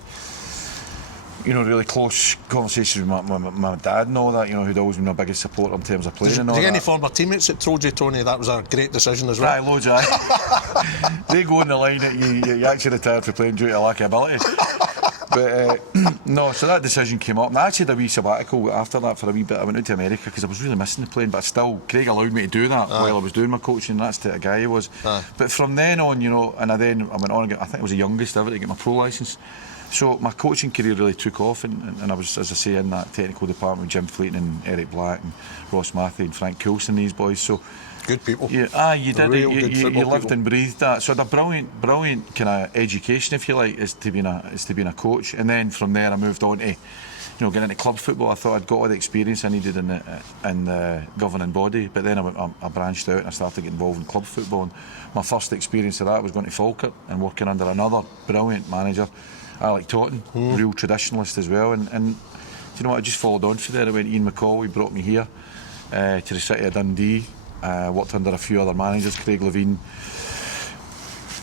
you know, really close conversations with my dad and all that, you know, who'd always been my biggest supporter in terms of playing and all that. Any former teammates that told you, Tony, that was a great decision as well? Aye, loads of They go on the line that you actually retired for playing due to lack of ability. But no, so that decision came up, and I actually had a wee sabbatical after that for a wee bit. I went out to America because I was really missing the playing, but still, Craig allowed me to do that while I was doing my coaching, and that's the guy he was. But from then on, you know, and I went on and I think I was the youngest ever to get my pro licence. So my coaching career really took off, and I was, as I say, in that technical department with Jim Fleeton and Eric Black and Ross Matthew and Frank Coulson, these boys. So good people. Yeah, you did. You lived people. And breathed that. So the brilliant kind of education, if you like, is to being a coach. And then from there, I moved on to, you know, getting into club football. I thought I'd got all the experience I needed in the governing body, but then I branched out and I started getting involved in club football. And my first experience of that was going to Falkirk and working under another brilliant manager, Alec Totten, real traditionalist as well, and you know what, I just followed on from there. I went Ian McCowan, he brought me here to the city of Dundee, worked under a few other managers, Craig Levine,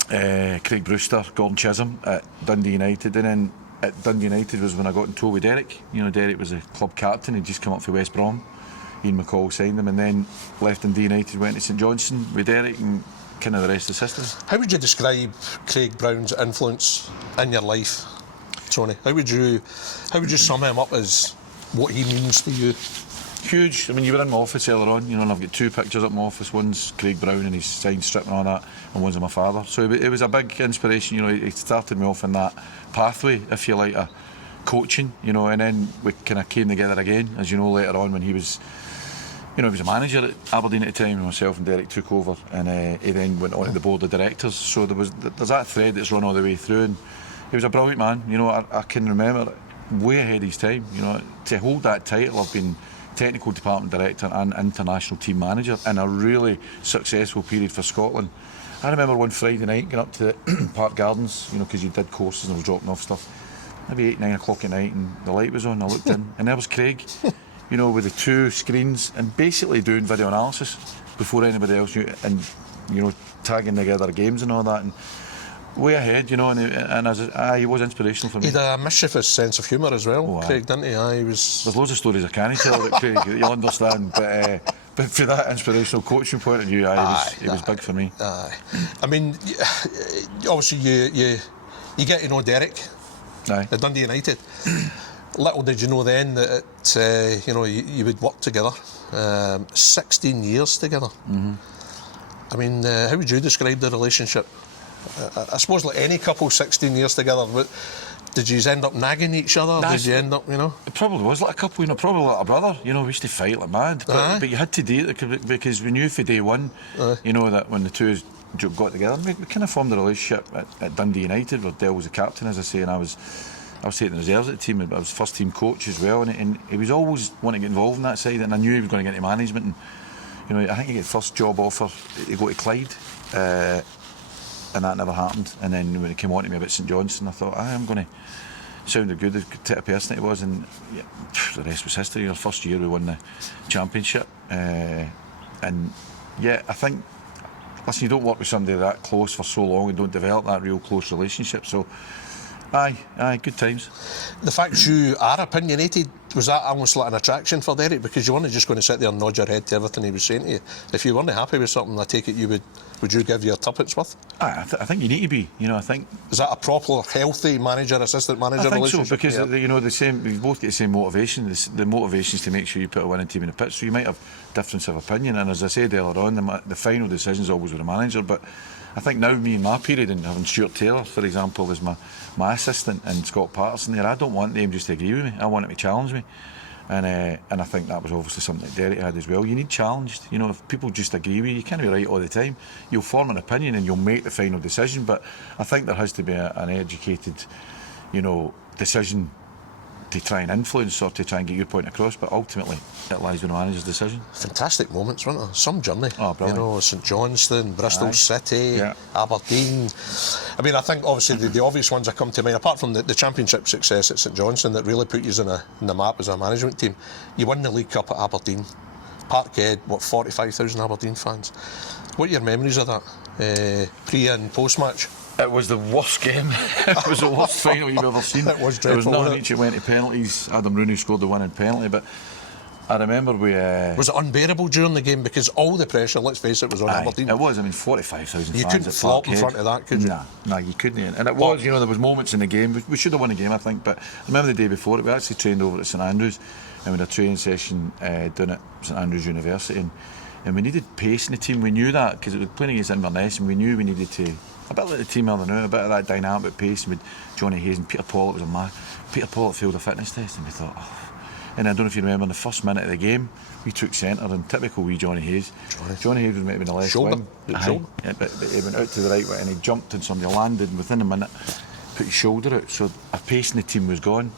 Craig Brewster, Gordon Chisholm at Dundee United, and then at Dundee United was when I got in tow with Derek. You know, Derek was a club captain, he'd just come up for West Brom. Ian McCowan signed him, and then left Dundee United, went to St Johnstone with Derek, and kind of the rest is history. How would you describe Craig Brown's influence in your life, Tony? How would you sum him up as what he means for you? Huge. I mean, you were in my office earlier on, you know, and I've got two pictures up in my office. One's Craig Brown and his signed strip and all that, and one's of my father. So it was a big inspiration, you know. He started me off in that pathway, if you like, coaching, you know, and then we kind of came together again, as you know, later on when he was, you know, he was a manager at Aberdeen at the time, and myself and Derek took over, and he then went on to the board of directors. So there's that thread that's run all the way through, and he was a brilliant man. You know, I can remember way ahead of his time. You know, to hold that title of being technical department director and international team manager in a really successful period for Scotland. I remember one Friday night going up to the Park Gardens, you know, because you did courses and I was dropping off stuff, maybe 8, 9 o'clock at night, and the light was on. I looked in, and there was Craig. You know, with the two screens and basically doing video analysis before anybody else knew, and you know, tagging together games and all that, and way ahead, you know, and he was inspirational for me. He had a mischievous sense of humour as well, Craig, didn't he? There's loads of stories I can't tell about Craig, you'll understand, but for that inspirational coaching point of view, he was big for me. I mean, obviously you get to know Derek at Dundee United. Little did you know then that you know, you would work together, 16 years together. I mean, how would you describe the relationship? I suppose like any couple, 16 years together, but did you end up nagging each other? Did you end up, you know? It probably was like a couple, you know, probably like a brother. You know, we used to fight like mad, but you had to do it because we knew for day one, you know, that when the two got together, we kind of formed a relationship at Dundee United, where Del was the captain, as I say, and I was taking the reserves at the team, but I was first team coach as well, and he was always wanting to get involved in that side, and I knew he was going to get into management, and you know, I think he got first job offer to go to Clyde, and that never happened. And then when it came on to me about St Johnstone, I thought, I'm going to sounded good, the type of person it was, and yeah, the rest was history. Our first year we won the championship, and yeah, I think, listen, you don't work with somebody that close for so long and don't develop that real close relationship, so aye, good times. The fact you are opinionated, was that almost like an attraction for Derek? Because you weren't just going to sit there and nod your head to everything he was saying to you. If you weren't happy with something, I take it would you give your tuppence worth? I think you need to be, I think. Is that a proper, healthy manager-assistant manager relationship? I think so, because the same. We both get the same motivation. The motivation is to make sure you put a winning team in the pitch. So you might have difference of opinion, and as I said earlier on, the final decision is always with the manager. But I think now, me in my period, and having Stuart Taylor, for example, as my assistant, and Scott Patterson there, I don't want them just to agree with me. I want them to challenge me. And I think that was obviously something that Derek had as well. You need challenged. If people just agree with you, you can't be right all the time. You'll form an opinion and you'll make the final decision. But I think there has to be an educated, decision to try and influence or to try and get your point across. But ultimately, it lies with the manager's decision. Fantastic moments, weren't there? Some journey. Oh, brilliant. St Johnstone, Bristol City, yeah. Aberdeen. I mean, I think obviously the obvious ones that come to mind, apart from the championship success at St Johnstone that really put you in the map as a management team, you won the League Cup at Aberdeen. Parkhead, 45,000 Aberdeen fans. What are your memories of that, pre and post match? It was the worst game. It was the worst final you've ever seen. It was dreadful. There was nothing each. It went to penalties. Adam Rooney scored the winning penalty, but I remember we... Was it unbearable during the game? Because all the pressure, let's face it, was on Aberdeen. It was. 45,000 fans. You couldn't flop in front of that, could you? Nah, you couldn't. And it was, there was moments in the game. We should have won the game, I think, but I remember the day before it, we actually trained over at St Andrews, and we had a training session down at St Andrews University, and we needed pace in the team. We knew that, because it was playing against Inverness, and we knew we needed to... A bit like the team are now, a bit of that dynamic pace with Johnny Hayes and Peter Pollitt was a man. Peter Pollitt failed a fitness test, and we thought, And I don't know if you remember, in the first minute of the game, we took centre, and typical wee Johnny Hayes. Johnny Hayes was maybe in the left shoulder. wing. But he went out to the right wing, and he jumped, and somebody landed, and within a minute, put his shoulder out. So a pace in the team was gone.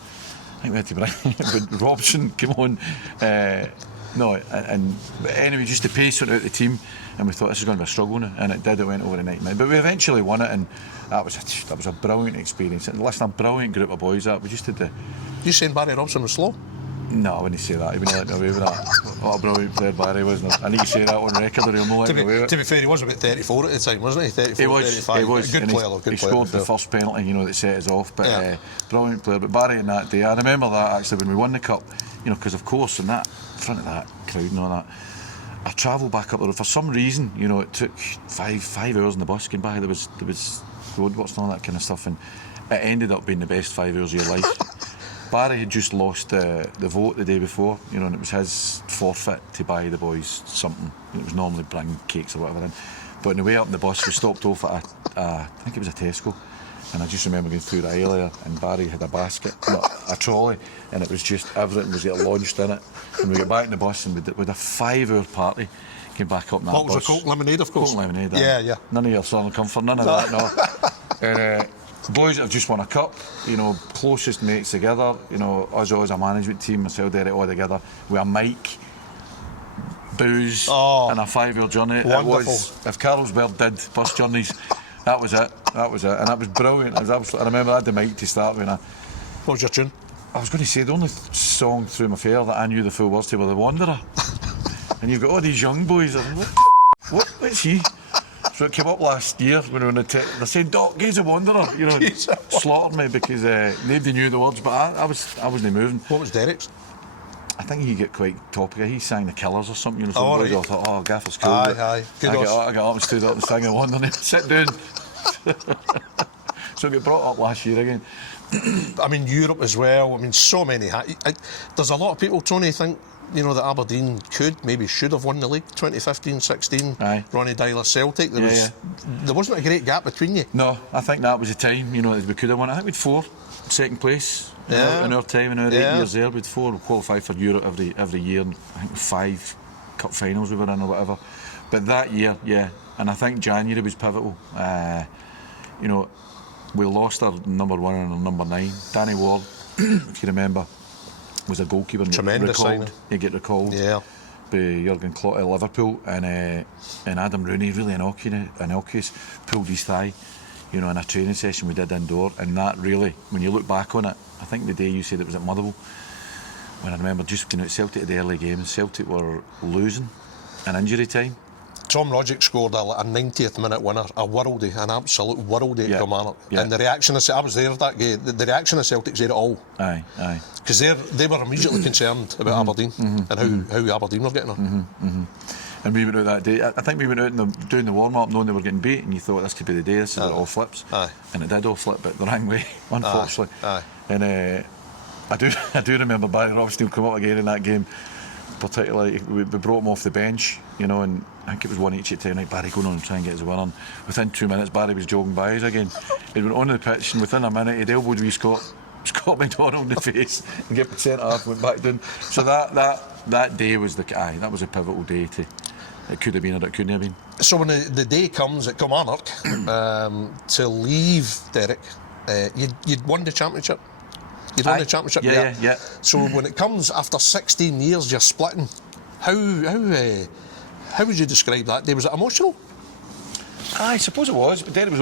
I think we had to bring but Robson come on. But anyway, just the pace went out the team, and we thought this is going to be a struggle now, and it did. It went over the 90 minutes, but we eventually won it, and that was a brilliant experience. And listen, a brilliant group of boys. That we just did the. You saying Barry Robson was slow? No, I wouldn't say that. He wouldn't let me away with that. What a brilliant player Barry was. I need to say that on record, or he'll not let me away with it. To be fair, he was about 34 at the time, wasn't he? 34, 35. He was. Good player. He scored the first penalty, that set us off. But brilliant player. But Barry, in that day, I remember that actually when we won the cup. Because of course in front of that crowd and all that, I travelled back up the road for some reason. It took five hours in the bus getting back. There was roadworks and all that kind of stuff, and it ended up being the best 5 hours of your life. Barry had just lost the vote the day before, and it was his forfeit to buy the boys something. It was normally bring cakes or whatever in. But on the way up in the bus, we stopped off at I think it was a Tesco. And I just remember going through the aisle there, and Barry had a basket, a trolley, and it was just everything was launched in it. And we got back in the bus, and with a 5 hour party, came back up in that bus. What was a Coke lemonade, of course? Coke lemonade. Yeah. None of your Southern Comfort, none of that, no. And the boys that have just won a cup, closest mates together. Us all as a management team, myself, Derek, all together. With a Mike, booze, and a 5 hour journey. Wonderful. It was, if Carlsberg did bus journeys. That was it, and that was brilliant. I remember I had the mic to start with. What was your tune? I was going to say the only song through my fair that I knew the full words to were The Wanderer. And you've got all these young boys. What's he? So it came up last year when we were on the they're saying, Doc, he's a Wanderer. Slaughtered me because nobody knew the words, but I wasn't moving. What was Derek's? I think he get quite topical. He sang The Killers or something. I thought, Gaffer's cool. Aye. I got up and stood up and sang a Wanderer. Sit down. So it got brought up last year again. I mean, Europe as well. I mean, so many. There's a lot of people, Tony, think that Aberdeen should have won the league 2015-16. Aye. Ronnie Dyler Celtic. There wasn't a great gap between you. No, I think that was the time. That we could have won. I think we'd 4 second place. In our time, in our 8 years there, we'd 4. We qualified for Europe every year. And I think 5 cup finals we were in or whatever. But that year, and I think January was pivotal. We lost our number 1 and our number 9. Danny Ward, if you remember, was a goalkeeper. Tremendous signing. He get recalled. Yeah. By Jurgen Klopp at Liverpool, and Adam Rooney, really innocuous, pulled his thigh. you know, in a training session we did indoor, and that really, when you look back on it, I think the day you said it was at Motherwell, when I remember just getting out Celtic at the early game, Celtic were losing in injury time. Tom Rodgick scored a 90th minute winner, a worldie, an absolute worldie at Kilmarnock. Yeah. And the reaction of, I was there that game, the reaction of Celtic said it all. Aye. Because they were immediately concerned about Aberdeen and how Aberdeen were getting on. And we went out that day, I think we went out doing the warm-up knowing they were getting beat, and you thought this could be the day, this is where it all flips. And it did all flip, but the wrong way, unfortunately. And I do remember Barry Robsdale come up again in that game. Particularly, we brought him off the bench, you know, and I think it was 1-each at 10. Right, Barry going on and try and get his winner. Within 2 minutes, Barry was jogging by us again. He went on the pitch, and within a minute, he'd elbowed wee Scott McDonald in the face and get the centre half, went back down. So that day was that was a pivotal day. It could have been or it couldn't have been. So when the day comes at Kilmarnock to leave Derek, you'd won the championship. You'd won the championship. Yeah. So when it comes after 16 years, you're splitting. How would you describe that day? Was it emotional? I suppose it was, but Derek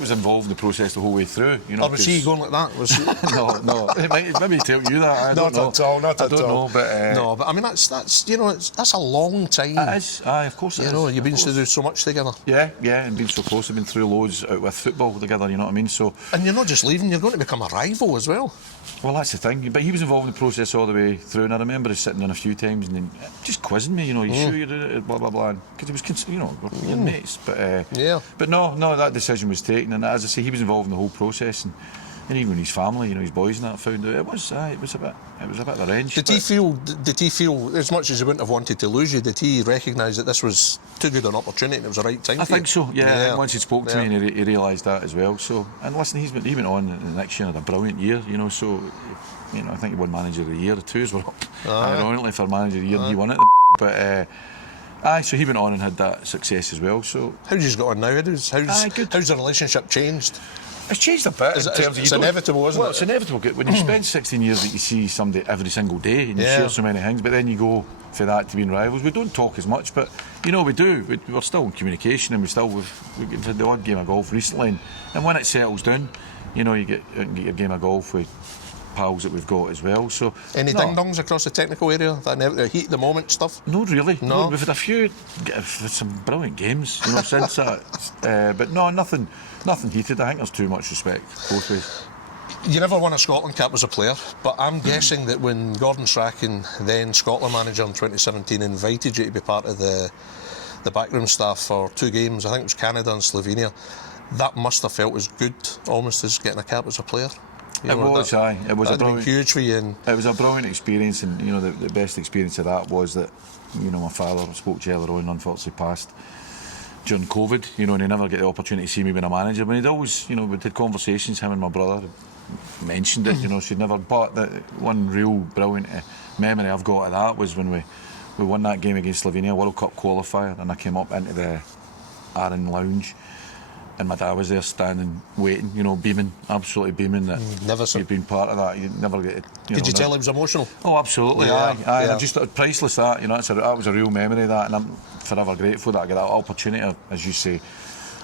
was involved in the process the whole way through. You know, or was he going like that? Was he? No. Maybe tell you that. I don't know. Not at all. But no, but I mean that's you know that's a long time. It is. Of course it is. You know, you've been to do so much together. Yeah, and been so close. I've been through loads out with football together. You know what I mean? So. And you're not just leaving; you're going to become a rival as well. Well, that's the thing. But he was involved in the process all the way through, and I remember us sitting down a few times and then just quizzing me. You know, you sure you're doing it? Blah blah blah. Because he was, you know, we're mates. But But no, that decision was taken, and as I say, he was involved in the whole process, and even his family, you know, his boys and that found out it was a bit of a wrench. Did he feel, as much as he wouldn't have wanted to lose you, did he recognise that this was too good an opportunity and it was the right time? I think so. Yeah. Once he spoke to me, and he realised that as well. So, and listen, he went on the next year and had a brilliant year. You know, so you know, I think he won Manager of the Year. The twos were up ironically for Manager of the Year, and he won it. But. So he went on and had that success as well. So how's he got on nowadays? How's the relationship changed? It's changed a bit. It's inevitable, isn't it? Well, it's inevitable. When you spend 16 years that you see somebody every single day and you share so many things, but then you go for that to being rivals. We don't talk as much, but you know we do. We're still in communication, and we've had the odd game of golf recently, and when it settles down, you know, you get your game of golf with pals that we've got as well. So any ding-dongs across the technical area, that heat of the moment stuff? No, really. No, we've had a few, some brilliant games, you know, since that. But no, nothing heated. I think there's too much respect both ways. You never won a Scotland Cup as a player, but I'm guessing that when Gordon Strachan, then Scotland manager in 2017, invited you to be part of the backroom staff for 2 games, I think it was Canada and Slovenia, that must have felt as good almost as getting a cap as a player. It was a brilliant, huge for you. It was a brilliant experience, and you know the best experience of that was that, you know, my father, I spoke to you earlier on, unfortunately passed during COVID. You know, and he never get the opportunity to see me being a manager. But he'd always, you know, we had conversations. Him and my brother mentioned it. You know, she'd never. But the one real brilliant memory I've got of that was when we won that game against Slovenia, World Cup qualifier, and I came up into the Aaron Lounge. And my dad was there standing, waiting, you know, beaming, absolutely beaming that he'd been part of that. You'd never get it. Did you tell he was emotional? Oh, absolutely, aye. Just priceless that, you know, that was a real memory of that, and I'm forever grateful that I got that opportunity, as you say.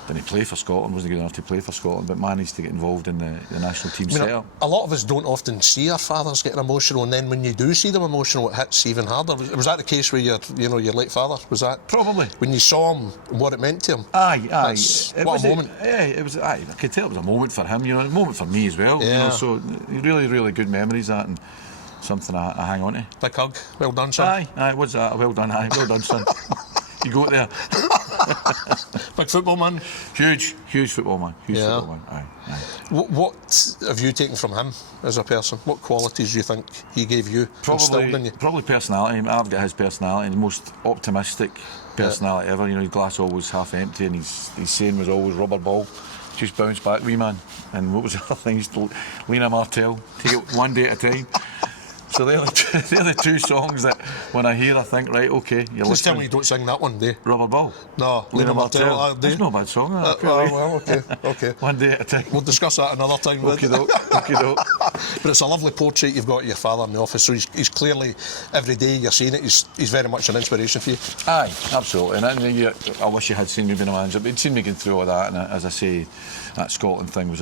Didn't play for Scotland, wasn't good enough to play for Scotland, but managed to get involved in the national team setup. A lot of us don't often see our fathers getting emotional, and then when you do see them emotional, it hits even harder. Was that the case with your late father? Was that probably when you saw him, what it meant to him? Aye. What a moment! It was. I could tell it was a moment for him, you know, a moment for me as well. You know, so really, really good memories that, and something I hang on to. Big hug. Well done, son. Aye. What's that? Well done. Aye. Well done, son. You go there. Big football man. Huge football man. Football man. Aye. What have you taken from him as a person? What qualities do you think he gave you, instilled in you? Probably personality. I've got his personality, the most optimistic personality ever. You know, his glass always half empty, and his saying was always rubber ball. Just bounce back, wee man. And what was the other thing? Lena Martell. Take it one day at a time. So they're the two songs that when I hear, I think, right, okay, you're Just tell listening. me you don't sing that one day. Rubber Ball. No, Lena Martell. Day. That's no bad song. That, Well, okay. One day at a time. We'll discuss that another time. Okie doke. But it's a lovely portrait you've got of your father in the office, so he's clearly, every day you're seeing it, he's very much an inspiration for you. Aye, absolutely. And I wish you had seen me being a manager, but you'd seen me going through all that, and as I say, that Scotland thing was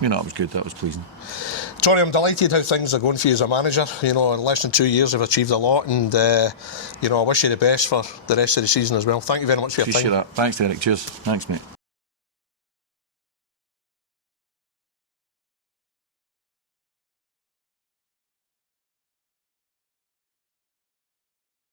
you know, it was good, that was pleasing. Tony, I'm delighted how things are going for you as a manager. You know, in less than 2 years you've achieved a lot, and you know, I wish you the best for the rest of the season as well. Thank you very much for your time. Appreciate that. Thanks, Derek. Cheers. Thanks, mate.